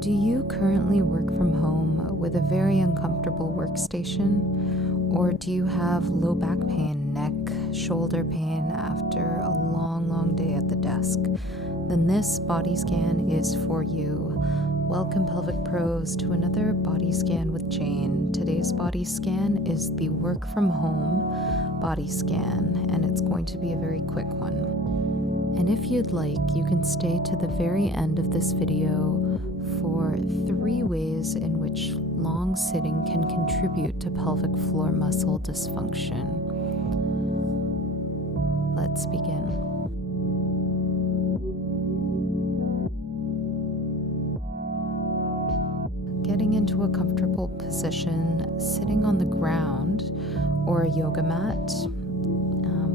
Do you currently work from home with a very uncomfortable workstation? Or do you have low back pain, neck, shoulder pain after a long day at the desk? Then this body scan is for you. Welcome Pelvic Pros to another body scan with Jane. Today's body scan is the work from home body scan, and it's going to be a very quick one. And if you'd like, you can stay to the very end of this video for 3 ways in which long sitting can contribute to pelvic floor muscle dysfunction. Let's begin. Getting into a comfortable position, sitting on the ground or a yoga mat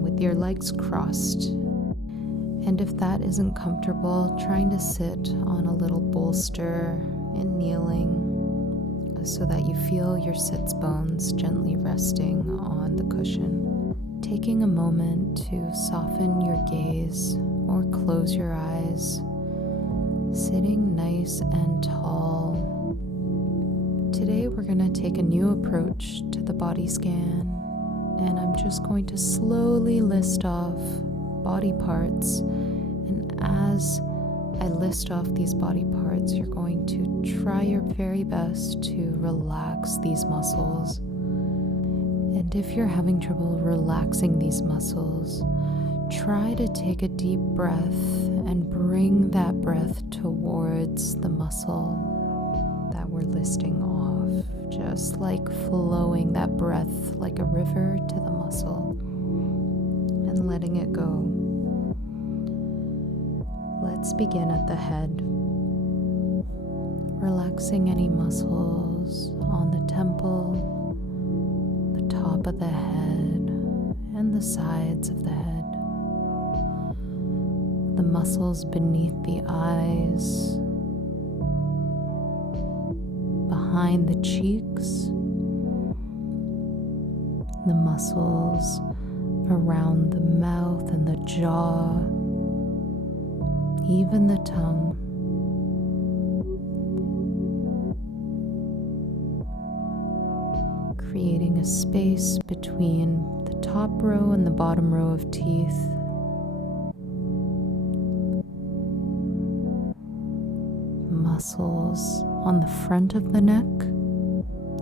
with your legs crossed. And if that isn't comfortable, trying to sit on a little bolster and kneeling so that you feel your sits bones gently resting on the cushion. Taking a moment to soften your gaze or close your eyes, sitting nice and tall. Today we're going to take a new approach to the body scan, and I'm just going to slowly list off body parts, and as I list off these body parts, you're going to try your very best to relax these muscles. And if you're having trouble relaxing these muscles, try to take a deep breath and bring that breath towards the muscle that we're listing off, just like flowing that breath like a river to the muscle and letting it go. Let's begin at the head, relaxing any muscles on the temple, the top of the head, and the sides of the head, the muscles beneath the eyes, behind the cheeks, the muscles around the mouth and the jaw, even the tongue. Creating a space between the top row and the bottom row of teeth. Muscles on the front of the neck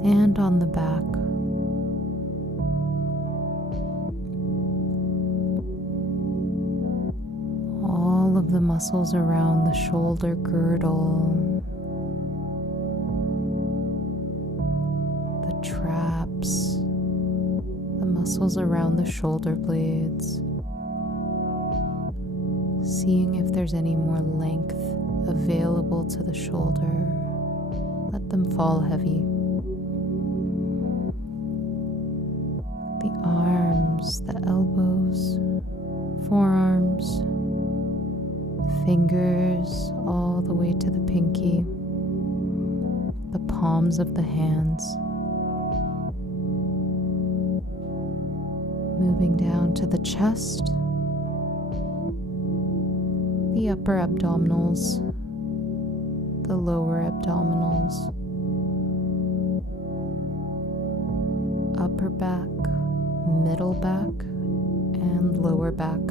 and on the back. All of the muscles around the shoulder girdle, the traps, the muscles around the shoulder blades. Seeing if there's any more length available to the shoulder. Let them fall heavy. The arms, the elbows, forearms, fingers all the way to the pinky, the palms of the hands, moving down to the chest, the upper abdominals, the lower abdominals, upper back, middle back, and lower back.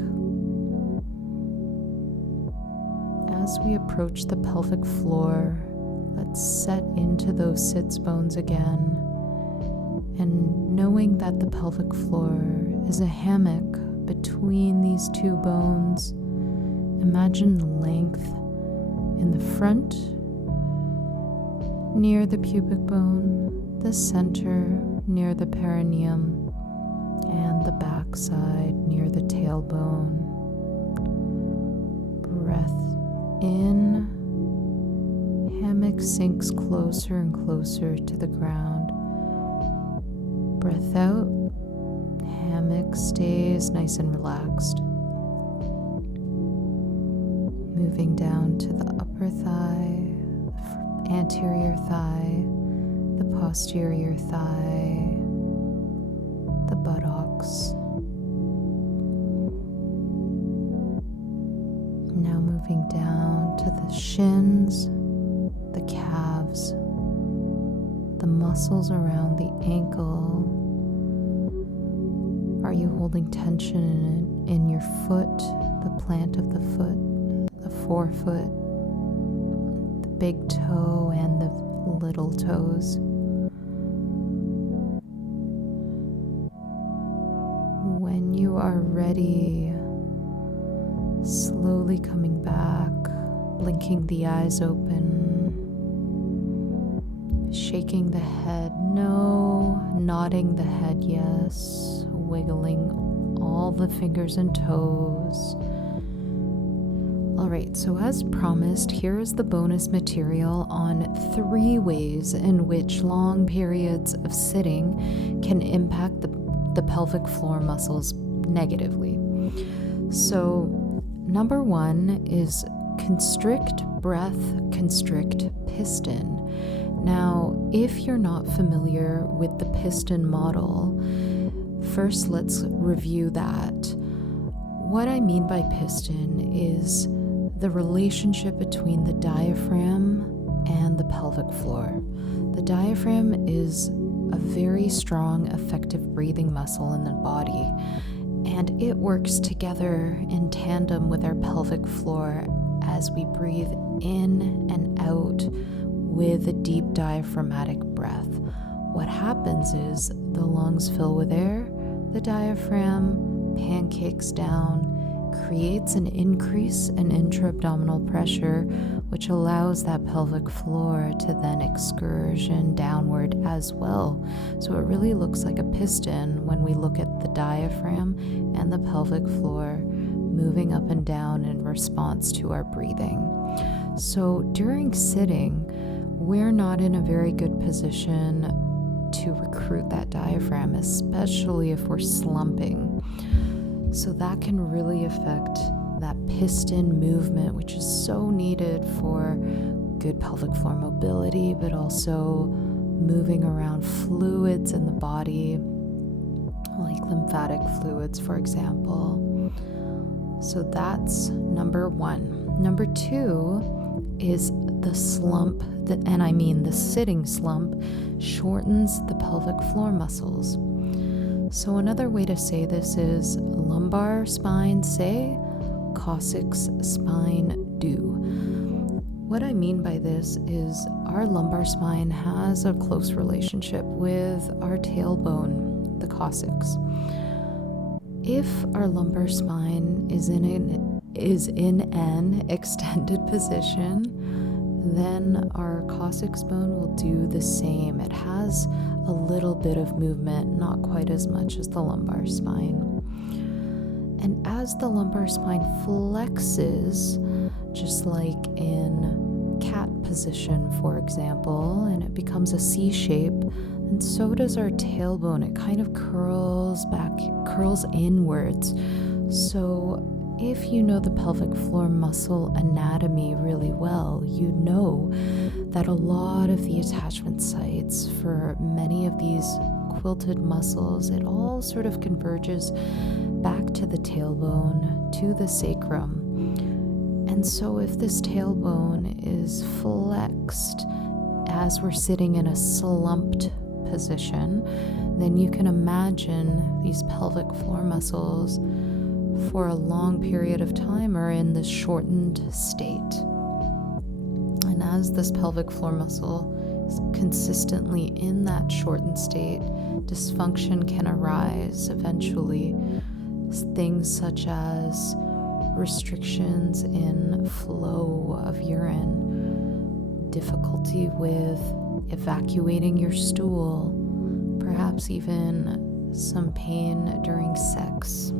As we approach the pelvic floor, let's set into those sits bones again, and knowing that the pelvic floor is a hammock between these two bones, imagine the length in the front near the pubic bone, the center near the perineum, and the back side near the tailbone. Breath in, hammock sinks closer and closer to the ground. Breath out, hammock stays nice and relaxed. Moving down to the upper thigh, the anterior thigh, the posterior thigh, the buttocks. Now moving down to the shins, the calves, the muscles around the ankle. Are you holding tension in your foot, the plant of the foot, the forefoot, the big toe and the little toes? When you are ready, slowly coming back, blinking the eyes open, shaking the head no, nodding the head yes, wiggling all the fingers and toes. Alright, so as promised, here is the bonus material on 3 ways in which long periods of sitting can impact the pelvic floor muscles negatively. So, number 1 is constrict breath, constrict piston. Now, if you're not familiar with the piston model, first let's review that. What I mean by piston is the relationship between the diaphragm and the pelvic floor. The diaphragm is a very strong, effective breathing muscle in the body, and it works together in tandem with our pelvic floor as we breathe in and out with a deep diaphragmatic breath. What happens is the lungs fill with air, the diaphragm pancakes down, creates an increase in intra-abdominal pressure, which allows that pelvic floor to then excursion downward as well. So it really looks like a piston when we look at the diaphragm and the pelvic floor moving up and down in response to our breathing. So during sitting, we're not in a very good position to recruit that diaphragm, especially if we're slumping. So that can really affect that piston movement, which is so needed for good pelvic floor mobility, but also moving around fluids in the body, like lymphatic fluids, for example. So that's number 1. Number 2 is the slump, the sitting slump shortens the pelvic floor muscles. So another way to say this is lumbar spine say, coccyx spine do. What I mean by this is our lumbar spine has a close relationship with our tailbone, the coccyx. If our lumbar spine is in an extended position, then our coccyx bone will do the same. It has a little bit of movement, not quite as much as the lumbar spine. And as the lumbar spine flexes, just like in cat position, for example, and it becomes a C shape, and so does our tailbone. It kind of curls inwards. So if you know the pelvic floor muscle anatomy really well, you know that a lot of the attachment sites for many of these quilted muscles, it all sort of converges back to the tailbone, to the sacrum. And so if this tailbone is flexed as we're sitting in a slumped position, then you can imagine these pelvic floor muscles for a long period of time are in this shortened state. And as this pelvic floor muscle is consistently in that shortened state, dysfunction can arise eventually. Things such as restrictions in flow of urine, difficulty with evacuating your stool, perhaps even some pain during sex.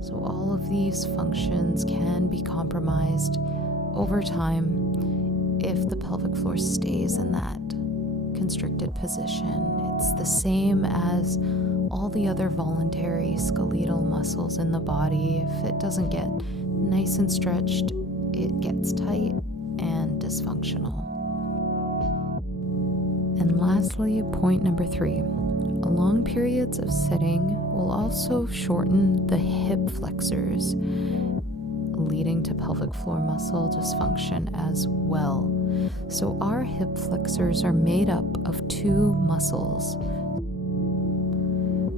So all of these functions can be compromised over time if the pelvic floor stays in that constricted position. It's the same as all the other voluntary skeletal muscles in the body. If it doesn't get nice and stretched, it gets tight and dysfunctional. And lastly, point number 3. Long periods of sitting will also shorten the hip flexors, leading to pelvic floor muscle dysfunction as well. So our hip flexors are made up of two muscles,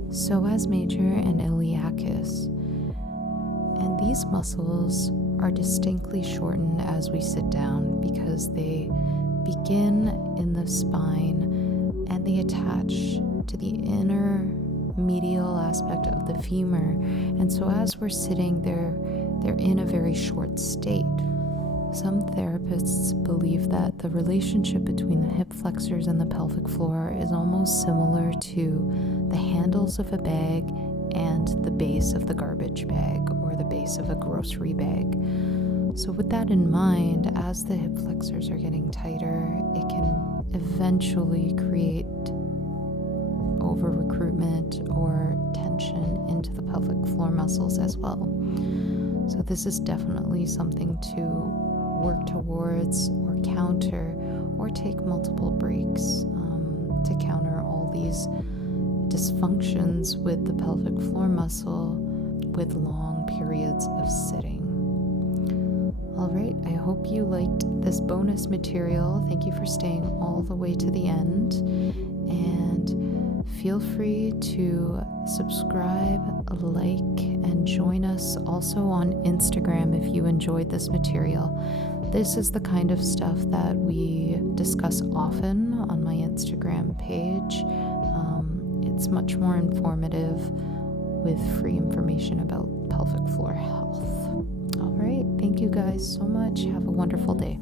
psoas major and iliacus. And these muscles are distinctly shortened as we sit down because they begin in the spine and they attach to the inner medial aspect of the femur. And so as we're sitting, they're in a very short state. Some therapists believe that the relationship between the hip flexors and the pelvic floor is almost similar to the handles of a bag and the base of the garbage bag or the base of a grocery bag. So with that in mind, as the hip flexors are getting tighter, it can eventually create over recruitment or tension into the pelvic floor muscles as well. So this is definitely something to work towards or counter, or take multiple breaks to counter all these dysfunctions with the pelvic floor muscle with long periods of sitting. All right, I hope you liked this bonus material. Thank you for staying all the way to the end, and feel free to subscribe, like, and join us also on Instagram if you enjoyed this material. This is the kind of stuff that we discuss often on my Instagram page. It's much more informative with free information about pelvic floor health. All right, thank you guys so much. Have a wonderful day.